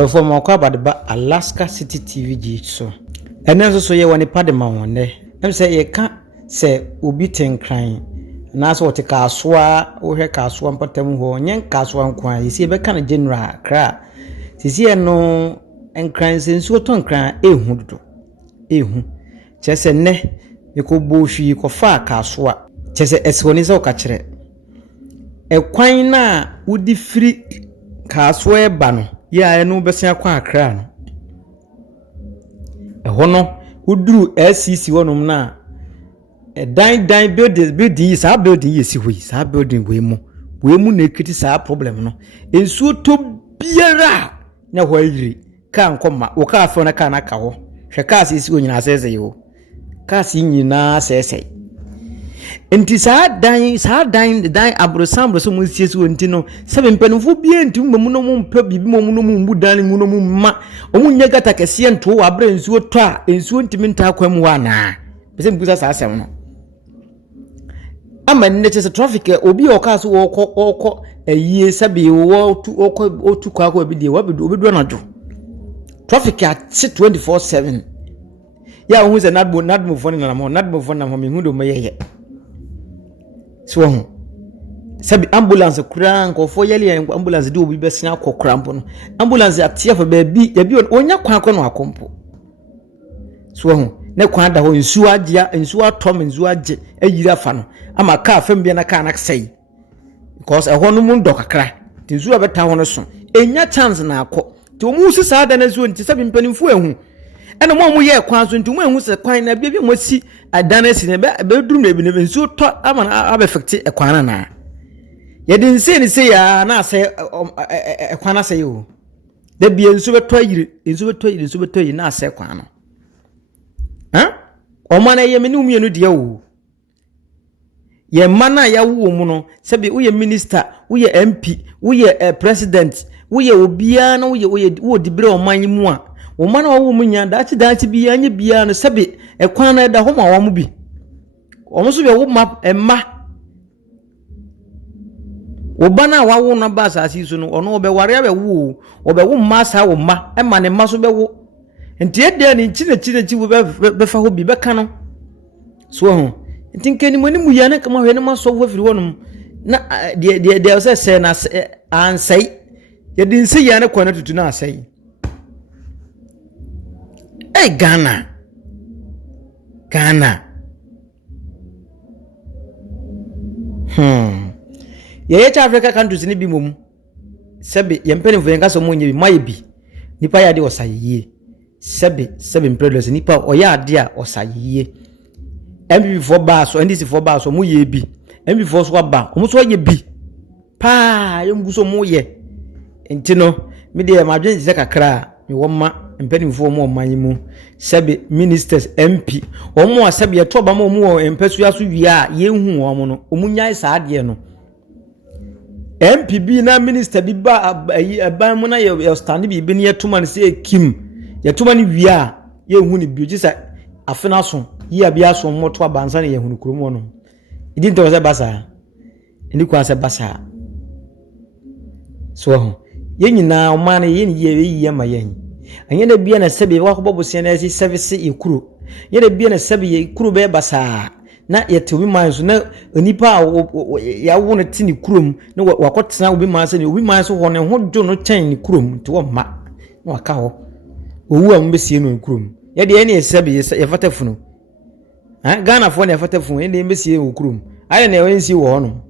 Orofo makwa badba Alaska City TV ji so. Ene so ye woni padema wonde. Em se ye ka se obi tenkran. Na so wote kasoa, wo hwe kasoa mpatam ho, nyen kasoa nkwa. Yesi be kan general kra. Sisi no enkran sensu to nkran ehu dodo. Ehu. Chese ne yekobɔ hwi kofa kasoa. Chese eswoni se okakire. Ekwan na wodi firi kasoa eba no. Ya enu besia kwa akra no. Ehono uduru SCC wonum na dan building sa building yesi hoyi sa building we mu na ekiti sa problem no ensuo to biara na ho ayiri ka nkoma wo ka afo na ka na ka ho hwe ka esi onyina asese yo ka si nyina sese enti sa dan abrosambo so mu siesu enti no sebe mpanufo bia enti mu no mu mpa bibi mu no mu mbudan mu no mu ma omu nyagata kese nto wa abra ensuo to a ensuo ntimi nta kwam wa na pese mbusa sa asem no ama nne chese traffic obi okaso woko eyie sebe wo otu kwa kwa bidie wa bidu obidu na jo traffic at 24/7 ya hu ze nadmo fone na mo nadmo fone na mo mehudo mayeye so sabi ambulance kura nkofo yeli ambulance di obi besina akokra mpo no ambulance atia fa baabi ya bi onya kwan akọ akompo so ne kwan da ho nsu agya nsu atom nsu agye ayira fa no ama ka afem bia na ka na sei because ehọ no mu ndo kakra ti nsu abeta ho no so enya chance na akọ ti o mu sisa ada na nsu nti sabi mpanimfo ehu ena mo ye kwan so nti mo ehu se kwan na bia mo si adana si ne be duru na bi ne nsu to ama na abefect ekwan na ye din se ni se ya na se ekwan na se yo da bia nsu beto yire na se kwan no omana ye meni umienu de wo ye mana ya wo mu no sebi wo ye minister wo ye MP wo ye president wo ye obia na wo dibre oman mu a wo mana wo mu nya dachi bia nya bia no sebi ekwan na da ho ma wo mu bi omo so be wo ma emma wo bana wa wo na ba sa asi so no ono be ware abe wo obe wo ma sa wo ma emma ne ma so be wo enti ede ni chine wo be fa ho bi be ka no so ho enti nkeni mani mu ya na kama hwe ne ma so wo firi wonum na de se na ansai ye din se ya na kwana tutu na asai Ghana ye cha Africa countries ni bi mum sebe ye mpeni vo yenga so mo nyi bi maye bi nipa ya de osayiye sebe mpredlos nipa oya ade a osayiye MPP for ba so NDC for ba so mo ye bi MPP for so ba o mo so ye bi pa ye mgu so mo ye enti no me de ma dwen se kakra me wo ma mpeni vo mo manyi mu sebe ministers MP o mo asebe ye to ba mo empesu ya so wi a ye hu o mo no o mu nyai sa ade no MPB na minister bi ba ban mu na ye stand bi ne yetuma ne se kim yetuma ne wi a ye hu ne bi ogisa afena so yi abia so moto abansa ne ye hu ne kromo no idi nto se basa ndi kwa se basa so ho ye nyina o ma ne ye ne ye ma ye anye na bia na sebe wa ko bobo na si service ikuru ye na bia na sebe ye ikuru be basa na yete obi man so na onipa ya wo na ti ni kurom na wakotena obi man so ni obi man so ho ne ho dwo no chen ni kurom ti wo ma na waka ho owu a mbesie no kurom ye de ene sebe ye fatafuno Ghana fo ne fatafuno ene mbesie wo kurom aye na ye nsi wo ho no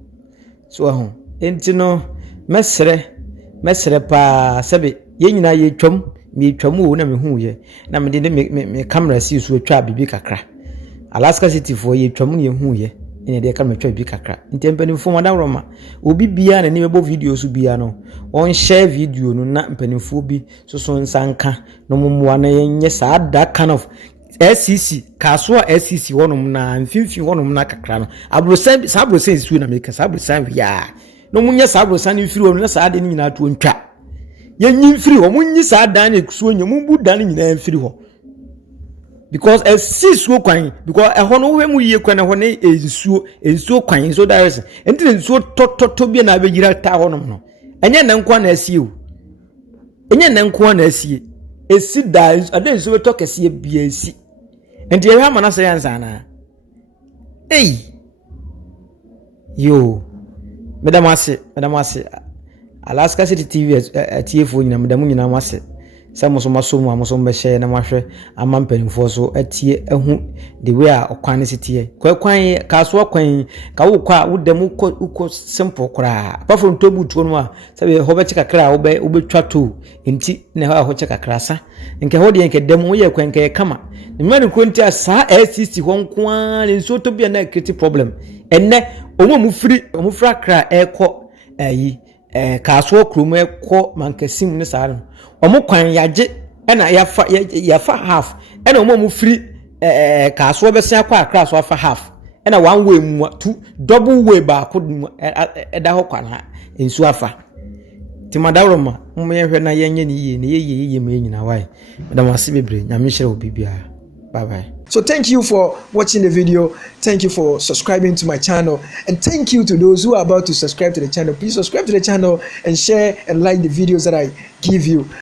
so ho enti no mesre pa sebe ye nyina ye twam mi twam wo na me hu ye na me de me camera si so atwa bibi kakra Alaska City for ye twam ne hu ye ene de camera twa bibi kakra ntempani fo madan roma obi bia na ne mebo video so bia no on share video no na mpanimfo bi so nsanka no momoa na yenye sa that kind of SCC kasoa SCC wonum na mfimfin wonum na kakra no sabrosen su na meka sabrosen ya no munye sabrosen mfiri wonum na sa ade ni nyina to ntwa yenyi mfiri ho munyi sa dan na kusuo nya mumbu dan nyina mfiri ho because SCC kwan because ehọ no we mu yie kwan ehọ ne ensuo kwan so that is enti ensuo to bi na abegira ta ho no enye na nkwa na asiu enye na nko na asie esi da adan so beto kese bia esi enti ye ha mana se yansa na yo madam ase Alaska City TV TF nyina madam nyina mase samoso maso amoso mbehye na mahwe amampanimfo so atie ehu the way a okwan sitie kwan kaso kwan ka wo kwa wodam uko simple kra apart tobu tuo no a sabe ho be chekakra wo be twato enti na ho chekakra sa nke ho de nke dem wo ye kwan nke kama ne mani konti asa SCC ho nko a nso to bia na create problem enne omo fra kra eko ayi kaso krum eko mankasim ne saa no omo kwan yaje na yafa half na omo free kaso be sen akwa akra so afa half na one way mu two double way ba ko da ho kwana ensu afa timadawroma mo ye hwe na yenye ni yie ne yeye me nyina wai madam ase bebre nyame hire obi bia. Bye bye. So thank you for watching the video. Thank you for subscribing to my channel. And thank you to those who are about to subscribe to the channel. Please subscribe to the channel and share and like the videos that I give you.